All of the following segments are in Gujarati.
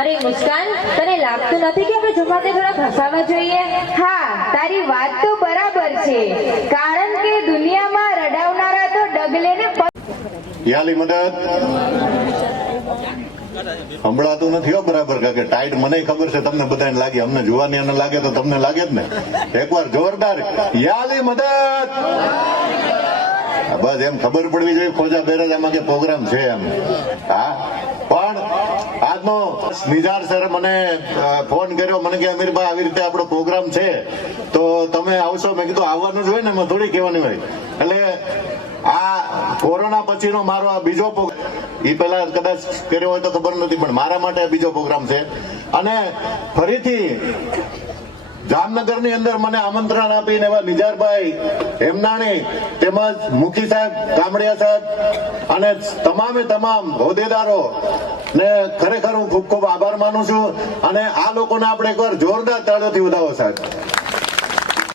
અરે મુસ્કાન, તને લાગતું નથી કે આપણે જમાતે થોડા ઘસાવા જોઈએ? હા, તારી વાત તો બરાબર છે, કારણ કે દુનિયામાં રડાવનારા તો ડગલે ને યાલી મદદ સંભળાતું નથી હો બરાબર, કે ટાઈટ મને ખબર છે, તમને બધાને લાગે, અમને જોવાની લાગે તો તમને લાગે જ ને. એકવાર જોરદાર યાલી મદદ. બસ એમ ખબર પડવી જોઈએ ખોજા બેરાજામાં કે પ્રોગ્રામ છે એમ. હા, પણ આજનો નિજાર સર મને ફોન કર્યો, મને કે અમીરભાઈ આવી રીતે આપણો પ્રોગ્રામ છે તો તમે આવશો? મેં કીધું આવવાનું જ હોય ને, એમાં થોડી કહેવાની હોય. એટલે આ કોરોના પછીનો મારો આ બીજો પ્રોગ્રામ, એ પહેલા કદાચ કર્યો હોય તો ખબર નથી, પણ મારા માટે બીજો પ્રોગ્રામ છે. અને ફરીથી જામનગરની અંદર મને આમંત્રણ આપીને એવા નિજારભાઈ હેમનાણી તેમજ મુખી સાહેબ, કામડિયા સાહેબ અને તમામે તમામ હોદ્દેદારો ને ખરેખર હું ખૂબ ખૂબ આભાર માનું છું. અને આ લોકોને આપણે એકવાર જોરદાર તાળીઓથી વધાવો સાહેબ.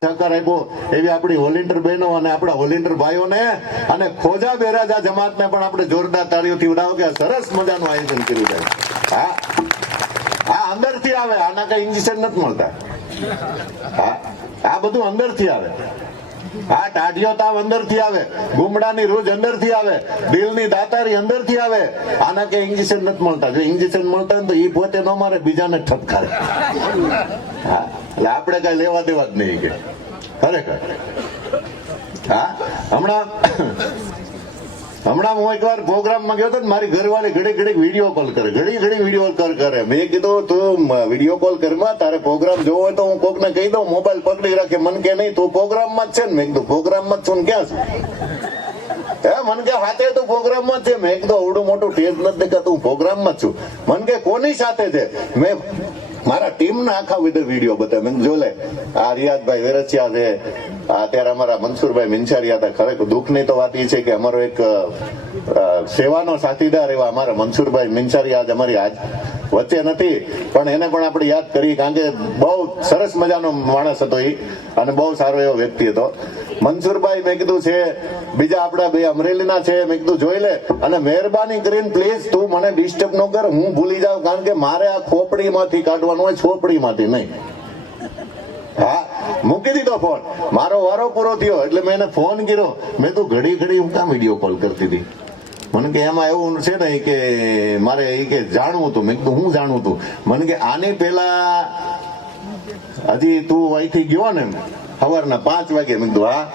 સહકાર આપ્યો એવી આપણી વોલેન્ટિયર બહેનો અને આપણા વોલેન્ટિયર ભાઈઓને અને ખોજા બેરાજા જમાતને પણ આપણે જોરદાર તાળીઓથી વધાવો કે સરસ મજાનું આયોજન કર્યું છે. હા હા, અંદરથી આવે, આના કઈ ઇન્જેક્શન નથી મળતા. હા, આ બધું અંદરથી આવે. હા, ટાઢિયો તાવ અંદરથી આવે, ગુમડાની રોજ અંદરથી આવે, દિલની દાતારી અંદરથી આવે. આના કે ઇન્જેક્શન નથી મળતા. જો ઇન્જેક્શન મળતા ને તો એ પોતે ન મારે, બીજાને ઠપકારે. હા, એટલે આપણે કઈ લેવા દેવા જ નહીં કે ખરેખર. હા, હમણાં હું એકવાર પ્રોગ્રામમાં ગયો હતો ને, મારી ઘરવાળી ઘડી વિડીયો કોલ કરે, ઘડી વિડીયો કોલ કરે. મેં કીધું તું વિડીયો કોલ કરમાં, તારે પ્રોગ્રામ જોવો હોય તો હું કોકને કહી દઉં, મોબાઈલ પકડી રાખે. મન કે નહીં, તું પ્રોગ્રામમાં જ છે ને? મેં કીધું પ્રોગ્રામમાં જ છું ને, ક્યાં છું? હે, મન કે હાથે તું પ્રોગ્રામમાં જ છે? મેં કીધું આવડું મોટું ટેજ નથી દેખાતું, હું પ્રોગ્રામમાં જ છું. મન કે કોની સાથે છે? મેં મારા ટીમના આખા વિડીયો બતાવે. મેં જો લે, આ રિયાદભાઈ વેરચિયા છે, અત્યારે અમારા મનસુરભાઈ મિંચારિયા હતા. ખરેખર દુઃખની તો વાત એ છે કે અમારો એક સેવાનો સાથીદાર એવા અમારા મનસુરભાઈ મિંચારિયા આજ અમારી વચ્ચે નથી, પણ એને પણ આપણે યાદ કરી, કારણ કે બહુ સરસ મજાનો માણસ હતો એ, અને બહુ સારો એવો વ્યક્તિ હતો મનસુરભાઈ. મેં કીધું છે બીજા આપણા બે અમરેલીના છે, મેં કીધું જોઈ લે, અને મહેરબાની કરીને પ્લીઝ તું મને ડિસ્ટર્બ ન કર, હું ભૂલી જાઉં, કારણ કે મારે આ ખોપડીમાંથી કાઢવાનું હોય, છોપડીમાંથી નહીં. હા, મૂકી દીધો ફોન, મારો વારો પૂરો થયો એટલે મેં એને ફોન કર્યો. મેં તો ઘડી હું કામ વિડીયો કોલ કરતી હતી? મને કે એમાં એવું છે ને કે મારે એ કે જાણવું હતું. મેં કીધું હું જાણવું હતું? મને કે આની પેલા હજી તું અહીંથી ગયો ને સવારના 5 વાગે? મેં કીધું હા.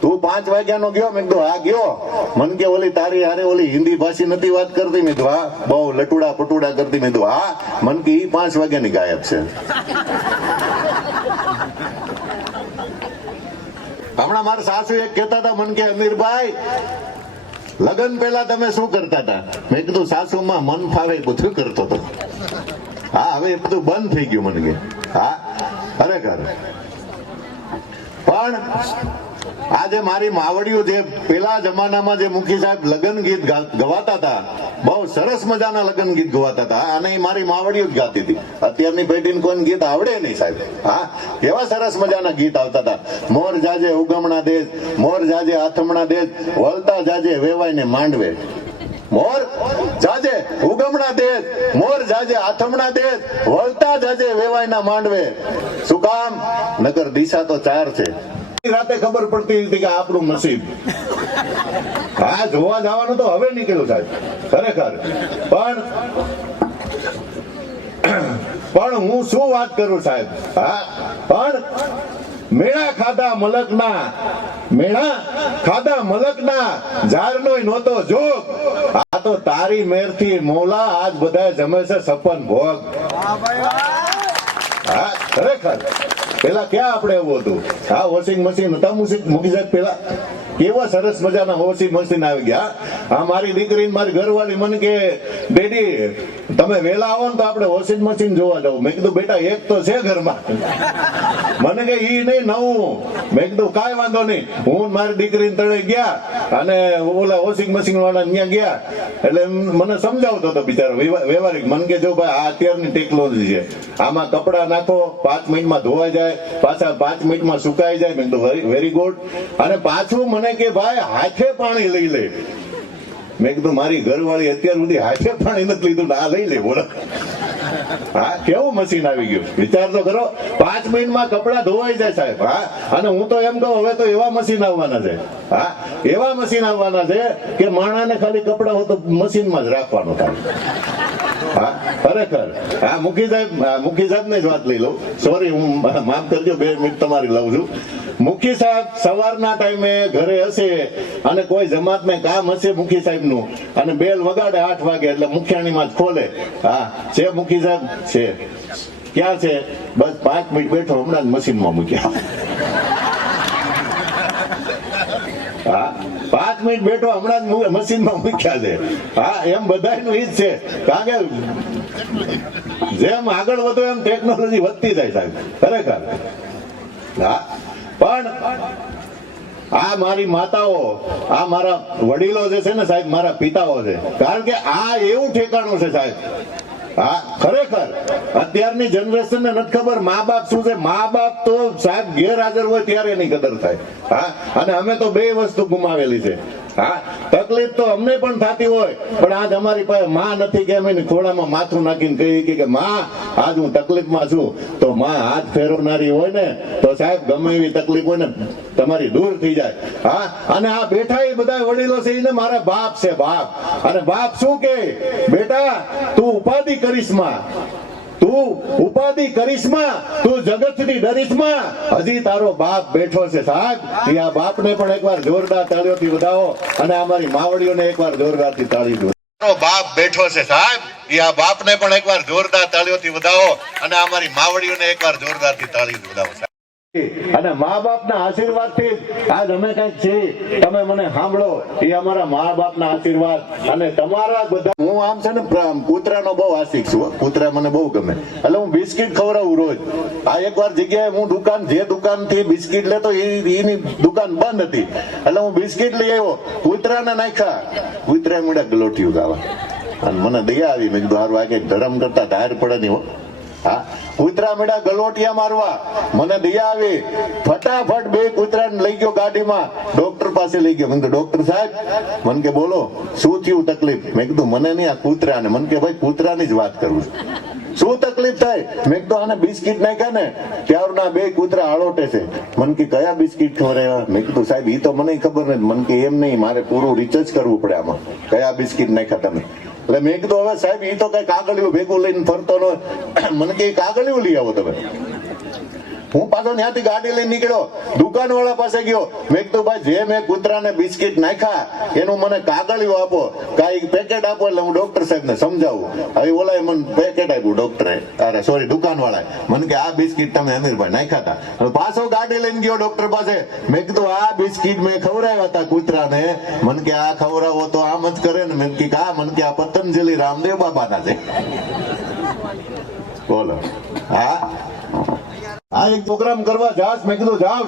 તું 5 વાગ્યાનો ગયો? મેં કીધું હા ગયો. મને કે ઓલી તારી હારે ઓલી હિન્દી ભાષી નથી વાત કરતી? મેં કીધું હા. બહુ લટુડા પટુડા કરતી? મેં કીધું હા. મને કે ઈ 5 વાગ્યાની ગાયબ છે. હમણાં મારા સાસુ એક કહેતા હતા, મને કે અમીરભાઈ લગ્ન પહેલા તમે શું કરતા હતા? મેં કીધું સાસુમાં મન ફાવે બધું કરતો હતો. હા, હવે એ બધું બંધ થઈ ગયું. મને કે હા ખરેખર. પણ આજે મારી માવડીઓ જે પેલા જમાનામાં જે મુખી સાહેબ લગ્ન ગીત ગવાતા હતા, બહુ સરસ મજાના લગ્ન ગીત ગવાતા હતા, અને એ મારી માવડીઓ જ ગાતી હતી. અત્યારની પેઢીને કોઈ ગીત આવડે નહીં સાહેબ. હા, કેવા સરસ મજાના ગીત આવતા હતા. મોર જાજે ઉગમણા દેશ, મોર જાજે આથમણા દેશ, વળતા જાજે વેવાય ને માંડવે. મોર જાજે ઉગમણા દેશ, મોર જાજે આથમણા દેશ, વળતા જાજે વેવાય ના માંડવે. શું કામ? નગર દિશા તો 4 છે. રાતે ખબર પડતી હતી કે આપણું નસીબ. હા, જોવા જવાનું તો હવે નીકળ્યું સાહેબ ખરેખર. પણ હું શું વાત કરું સાહેબ. હા, પણ મેળા ખાધા મલકના ઝારનોય નહોતો જોગ. આ તો તારી મેરથી મોલા આજ બધા જમે છે સપન ભોગ. હા, ખરેખર પેલા ક્યાં આપણે એવું હતું? હા, વોશિંગ મશીન હતા મૂકી જાય પેલા. કેવા સરસ મજાના વોશિંગ મશીન આવી ગયા. હા, મારી દીકરી મારી ઘરવાળી મને કે ડેડી તમે વેલા આવો ને તો આપણે વોશિંગ મશીન જોવા જાવ. મેં કીધું બેટા એક તો છે ઘરમાં. મને કે ઈ નહીં નવું. મેં કીધું કાંઈ વાંધો નહીં. હું મારી દીકરી તળે ગયા અને ઓલા વોશિંગ મશીન વાળા ત્યાં ગયા, એટલે મને સમજાવતો હતો બિચારો વ્યવહારિક. મને કે જો ભાઈ આ અત્યારની ટેકનોલોજી છે, આમાં કપડા નાખો 5 મિનિટમાં ધોવાઈ જાય, પાછા 5 મિનિટમાં સુકાઈ જાય. મેં કીધું વેરી ગુડ. અને પાછું મને કે ભાઈ હાથે પાણી લઈ લે. મેં કીધું મારી ઘરવાળી અત્યાર સુધી હાથે પાણી નથી લીધું, આ લઈ લે બોલો. હા, કેવું મશીન આવી ગયું વિચાર તો કરો. 5 મિનિટમાં કપડા ધોવાઈ જાય સાહેબ. હા, અને હું તો એમ કહું હવે તો એવા મશીન આવવાના છે. હા, એવા મશીન આવવાના છે કે માણાને ખાલી કપડા હોય તો મશીનમાં જ રાખવાનું થાય. હા, ખરેખર. હા, મુખી સાહેબ ની જ વાત લઈ લઉં. સોરી, હું માફ કરજો, 2 મિનિટ તમારી લઉં છું. મુખી સાહેબ સવારના ટાઈમે ઘરે હશે અને કોઈ જમાતને કામ હશે મુખી સાહેબ નું, અને બેલ વગાડે 8 વાગે એટલે મુખિયાણીમાં જ ખોલે. હા, છે મુખી સાહેબ? છે. ક્યાં છે? બસ 5 મિનિટ બેઠો, હમણાં જ મશીનમાં મૂક્યા. હા, 5 મિનિટ બેઠો, હમણાં જ મશીનમાં મૂક્યા છે. હા, એમ બધાનું ઈ જ છે. કારણ કે જેમ આગળ વધો એમ ટેકનોલોજી વધતી જાય સાહેબ, ખરેખર. હા, પણ આ મારી માતાઓ, આ મારા વડીલો જે છે ને સાહેબ, મારા પિતાઓ છે. કારણ કે આ એવું ઠેકાણું છે સાહેબ. હા, ખરેખર અત્યારની જનરેશન ને નથી ખબર મા બાપ શું છે. મા બાપ તો સાહેબ ગેરહાજર હોય ત્યારે એની કદર થાય. હા, અને અમે તો 2 વસ્તુ ગુમાવેલી છે. હા, તકલીફ તો અમને પણ થતી હોય, પણ આજ અમારી પાસે માં નથી કે અમે ખોળામાં માથું નાખીને કહી કે માં આજ હું તકલીફમાં છું, તો માં હાથ ફેરવનારી હોય ને તો સાહેબ ગમે એવી તકલીફ હોય ને તમારી દૂર થઈ જાય. હા, અને આ બેઠા એ બધા વડીલો છે ને મારા બાપ છે, બાપ. અને બાપ શું કે, બેટા તું ઉપાધિ કરીશમાં, તું ઉપાધિ કરીશમાં, તું જગતથી ડરીશમાં, હજી તારો બાપ બેઠો છે સાહેબ. એ આ બાપને પણ એકવાર જોરદાર તાળીઓથી વધાવો, અને અમારી માવડીઓને એકવાર જોરદારથી તાળી દો. તારો બાપ બેઠો છે સાહેબ. એ આ બાપને પણ એકવાર જોરદાર તાળીઓથી વધાવો, અને અમારી માવડીઓને એકવાર જોરદારથી તાળી વધાવો. અને મા બાપના આશીર્વાદથી આજ અમે કઈક છીએ, તમે મને સાંભળો, એ અમારા મા બાપના આશીર્વાદ. અને તમારા બધા, હું આમ છે ને કૂતરાનો બહુ આશિક છું. કૂતરા મને બહુ ગમે, એટલે હું બિસ્કિટ ખવડાવું રોજ. આ એકવાર જગ્યાએ હું જે દુકાનથી બિસ્કિટ લેતો એની દુકાન બંધ હતી, એટલે હું બિસ્કિટ લઈ આવ્યો, કૂતરાને નાખ્યા, કૂતરા મળ્યા ગલોટિયું ગાવા. અને મને દયા આવી, મેં કીધું હારું, આ કઈક ધરમ કરતા ધાર પડે નહીં હો. હા, કૂતરા મેળા ગલોટિયા મારવા, મને દયા આવી, ફટાફટ 2 કૂતરાને લઈ ગયો ગાડીમાં, ડોક્ટર પાસે લઈ ગયો. મેં કીધું ડોક્ટર સાહેબ, મને કે બોલો શું થયું તકલીફ? મેં કીધું મને નહીં, આ કૂતરાને. મને કે ભાઈ કૂતરાની જ વાત કરું છું, શું તકલીફ થાય? મેં કીધું આને બિસ્કિટ નાખ્યા ને ત્યારના 2 કૂતરા આળોટે છે. મને કે કયા બિસ્કિટ ખવડાવ્યા? મેં કીધું સાહેબ ઈ તો મને ખબર નથી. મને કે એમ નહીં, મારે પૂરું રિસર્ચ કરવું પડે આમાં, કયા બિસ્કિટ નાખ્યા તમે. એટલે મેં કીધું હવે સાહેબ એ તો કઈ કાગળિયું ભેગું લઈને ફરતો ન. મને કે કાગળિયું લઈ આવો તમે. હું પાછો ત્યાંથી ગાડી લઈને નીકળ્યો, દુકાન વાળા પાસે ગયો. મેં કીધું ભાઈ જે મેં કૂતરાને બિસ્કિટ નાખ્યા એનું મને કાગળિયું આપો, કાંઈ પેકેટ આપો, એટલે હું ડોક્ટર સાહેબ ને સમજાવું. હવે ઓલાએ મને પેકેટ આપ્યું ડોક્ટરે, અરે સોરી દુકાન વાળાએ. મને કે આ બિસ્કિટ તમે અમીરભાઈ નાખ્યા હતા. પાછો ગાડી લઈને ગયો ડોક્ટર પાસે. મેં કીધું આ બિસ્કિટ મેં ખવડાવ્યા હતા કૂતરાને. મને કે આ ખવડાવો તો આમ જ કરે ને. મેં કે મને કે આ પતંજલિ રામદેવ બાબાના છે. બોલો. હા, આ એક પ્રોગ્રામ કરવા જાસ. મેં કીધું જાવ.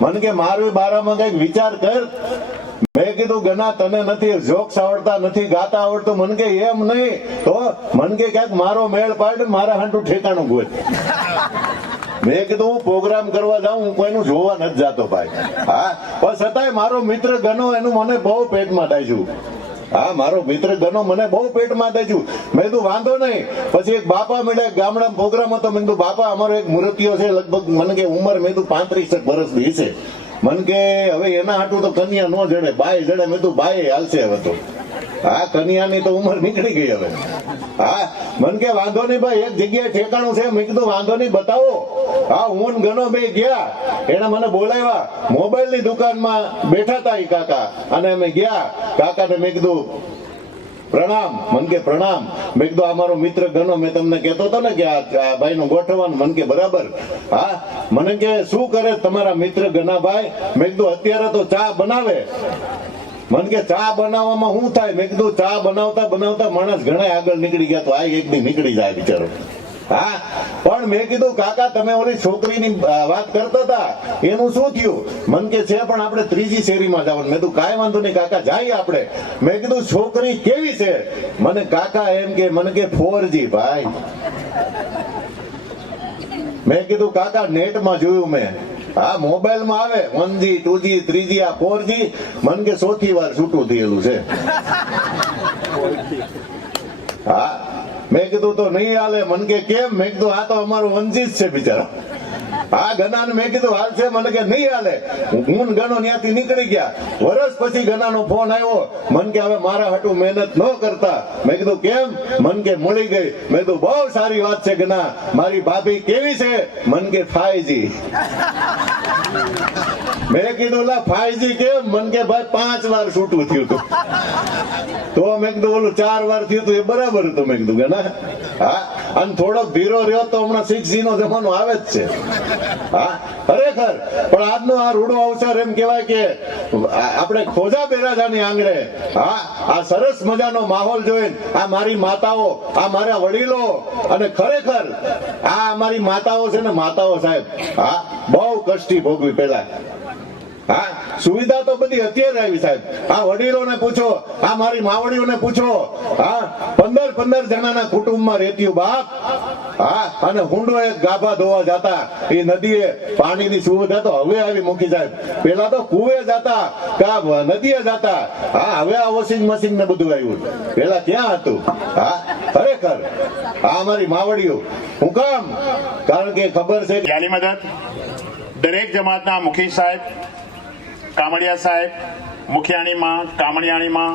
મને કે મારું બારામાં કઈક વિચાર કર. મેં કીધું ગના તને નથી જોક્સ આવડતા, નથી ગાતા આવડતું. મને કે એમ નહીં તો મને કે ક્યાંક મારો મેળ પાડ, મારા હાંટું ઠેકાણું ગોત. મેં કીધું હું પ્રોગ્રામ કરવા જાઉં, હું કોઈનું જોવા નથી જાતો ભાઈ. હા, પણ છતાંય મારો મિત્ર ગનો એનું મને બહુ પેટમાં ડાયજું. હા, મારો મિત્ર ગનો મને બહુ પેટમાં દેજું. મેં કીધું વાંધો નહીં. પછી એક બાપા મળ્યા, ગામડામાં પ્રોગ્રામ હતો. મેં કીધું બાપા અમારો એક મૂર્તિઓ છે, લગભગ મને કે ઉંમર મેં કીધું 35 વર્ષની છે. મને કે હવે એના હાટું તો કન્યા નો જડે, બાઈ જડે. મેં કીધું બાઈ હાલશે હવે તો. હા, કન્યાની તો ઉંમર નીકળી ગઈ હવે. હા, મને કે વાંધો નહીં ભાઈ, એક જગ્યાએ ઠેકાણું છે. મેં કીધું વાંધો નહીં, બતાવો. હા, હું ગનો બે ગયા, એને મને બોલાવ્યા. મોબાઈલ ની દુકાનમાં બેઠા હતા એ કાકા, અને અમે ગયા. કાકાને મેં કીધું પ્રણામ. મને કે પ્રણામ. મેં કીધું આ મારો મિત્ર ગનો, મેં તમને કહેતો હતો ને કે આ ભાઈ નું ગોઠવવાનું. મને કે બરાબર. હા, મને કે શું કરે તમારા મિત્ર ગનાભાઈ? મેં કીધું અત્યારે તો ચા બનાવે. મને કે ચા બનાવવામાં શું થાય? મેં કીધું ચા બનાવતા બનાવતા માણસ ઘણા આગળ નીકળી ગયા, તો આ એક દી નીકળી જાય બિચારો. હા, પણ મેં કીધું કાકા તમે ઓલી છોકરીની વાત કરતા હતા એનું શું થયું? મન કે છે પણ આપણે 3જી શેરીમાં જવાનું. મેં કીધું કાંઈ વાંધો નહીં કાકા, જાય આપણે. મેં કીધું છોકરી કેવી છે? મને કાકા એમ કે, મને કે 4G ભાઈ. મેં કીધું કાકા નેટમાં જોયું મેં. હા, મોબાઈલમાં આવે 1G 2G 3G, આ 4G. મન કે 100થી વાર છૂટું થયેલું છે. હા, મેં કીધું તો નહીં હાલે. મન કે કેમ? મેં કીધું આ તો અમારો વંશિત છે બિચારા. આ ગનાને મેં કીધું હાલ છે. મને કે નહીં હાલે. હું ગનો ત્યાંથી નીકળી ગયા. વર્ષ પછી ગનાનો ફોન આવ્યો. મન કે હવે મારા હાટું મહેનત ન કરતા. મેં કીધું કેમ? મન કે મળી ગઈ. મેં કીધું બહુ સારી વાત છે ગના. મારી ભાભી કેવી છે? મન કે 5G. મેં કીધું લા 5G કેમ? મન કે ભાઈ 5 વાર છૂટું થયું હતું. તો મેં કીધું ઓલું 4 વાર થયું હતું એ બરાબર હતું. મેં કીધું ગના હા. અને થોડોક ધીરો રહ્યો તો હમણાં 6G નો જમાનો આવે જ છે. હા ખરેખર. પણ આજનો આ રૂડો અવસર એમ કહેવાય કે આપણે ખોજા બેરાજાની આંગણે હા આ સરસ મજાનો માહોલ જોઈને આ મારી માતાઓ, આ મારા વડીલો, અને ખરેખર આ અમારી માતાઓ છે ને, માતાઓ સાહેબ હા બહુ કષ્ટી ભોગવી પેલા. હા સુવિધા તો બધી અત્યારે આવી સાહેબ. આ વડીલોને પૂછો, આ મારી માવડીઓને પૂછો. હા 15 જણાના કુટુંબમાં રહેતી બાપ. હા અને હુંડો એક ગાભા ધોવા જતા એ નદીએ પાણીની સુવિધા તો હવે આવી મૂકી સાહેબ. પેલા તો કુએ જતા કા નદીએ જતા. હા હવે આ વોશિંગ મશીન ને બધું આવ્યું. પેલા ક્યાં હતું? હા ખરેખર આ અમારી માવડીઓ. હું કામ? કારણ કે ખબર છે યાલી મદદ દરેક જમાતના મુખી સાહેબ, કામડિયા સાહેબ, મુખિયાણીમાં, કામડિયાણીમાં,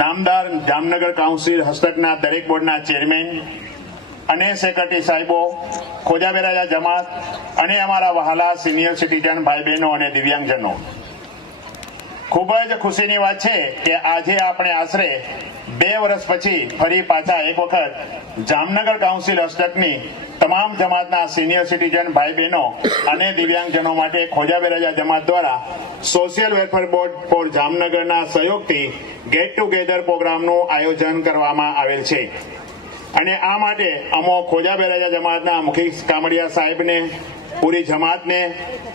નામદાર જામનગર કાઉન્સિલ હસ્તકના દરેક બોર્ડના ચેરમેન અને સેક્રેટરી સાહેબો, ખોજા બેરાજા જમાત અને અમારા વહાલા સિનિયર સિટીઝન ભાઈ બહેનો અને દિવ્યાંગજનો, ખૂબ જ ખુશીની વાત છે કે આજે આપણે આશરે 2 વર્ષ પછી ફરી પાછા એક વખત જામનગર કાઉન્સિલ હસ્તકની તમામ જમાતના સિનિયર સિટીઝન ભાઈ બહેનો અને દિવ્યાંગજનો માટે ખોજા બેરાજા જમાત દ્વારા સોશિયલ વેલફેર બોર્ડ ફોર જામનગરના સહયોગથી ગેટ ટુગેધર પ્રોગ્રામનું આયોજન કરવામાં આવેલ છે. અને આ માટે અમો ખોજા બેરાજા જમાતના મુખી કામડિયા સાહેબને, પૂરી જમાતને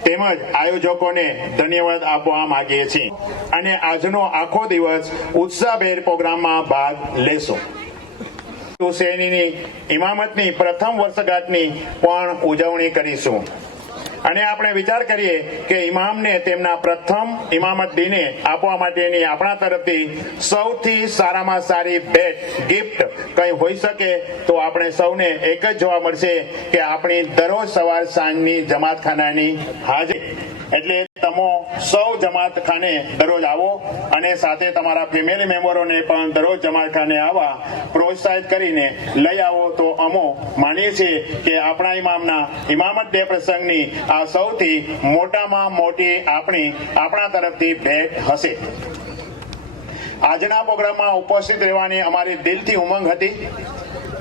તેમજ આયોજકોને ધન્યવાદ આપવા માંગીએ છીએ. અને આજનો આખો દિવસ ઉત્સાહભેર પ્રોગ્રામમાં ભાગ લેશો. હુસૈનીની ઇમામતની પ્રથમ વર્ષગાંઠની પણ ઉજવણી કરીશું. અને આપણે વિચાર કરીએ કે ઇમામને તેમના પ્રથમ ઇમામત દિને આપવા માટેની આપણા તરફથી સૌથી સારામાં સારી ભેટ, ગિફ્ટ કંઈ હોઈ શકે તો આપણે સૌને એક જ જોવા મળશે કે આપણી દરરોજ સવાર સાંજની જમાતખાનાની હાજરી. એટલે તમે સૌ જમાતખાને દરરોજ આવો અને સાથે તમારા ફેમિલી મેમ્બરોને પણ દરરોજ જમાતખાને આવવા પ્રોત્સાહિત કરીને લઈ આવો. તો અમો માનીએ છીએ કે આપણા ઇમામના ઇમામત ડે પ્રસંગની આ સૌથી મોટામાં મોટી આપણા તરફથી ભેટ હશે. આજના પ્રોગ્રામમાં ઉપસ્થિત રહેવાની અમારી દિલથી ઉમંગ હતી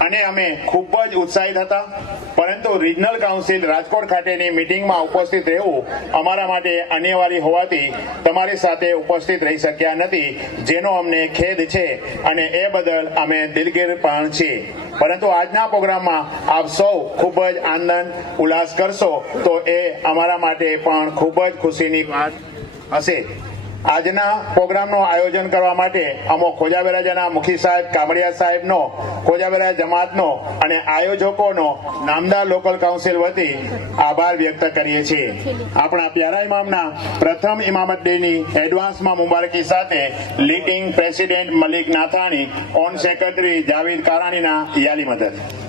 અને અમે ખૂબ જ ઉત્સાહિત હતા. પરંતુ રિજનલ કાઉન્સિલ રાજકોટ ખાતેની મીટિંગમાં ઉપસ્થિત રહેવું અમારા માટે અનિવાર્ય હોવાથી તમારી સાથે ઉપસ્થિત રહી શક્યા નથી, જેનો અમને ખેદ છે અને એ બદલ અમે દિલગીર પણ છીએ. પરંતુ આજના પ્રોગ્રામમાં આપ સૌ ખૂબ જ આનંદ ઉલ્લાસ કરશો તો એ અમારા માટે પણ ખૂબ જ ખુશીની વાત હશે. આજના પ્રોગ્રામનું આયોજન કરવા માટે અમો ખોજા બેરાજાના મુખી સાહેબ, કામડિયા સાહેબનો, ખોજા બેરાજા જમાતનો અને આયોજકોનો નામદાર લોકલ કાઉન્સિલ વતી આભાર વ્યક્ત કરીએ છીએ. આપણા પ્યારા ઇમામના પ્રથમ ઇમામત ડેની એડવાન્સમાં મુબારકી સાથે leading president Malik Nathani, hon secretary Javed કારાણીના યાલી મદદ.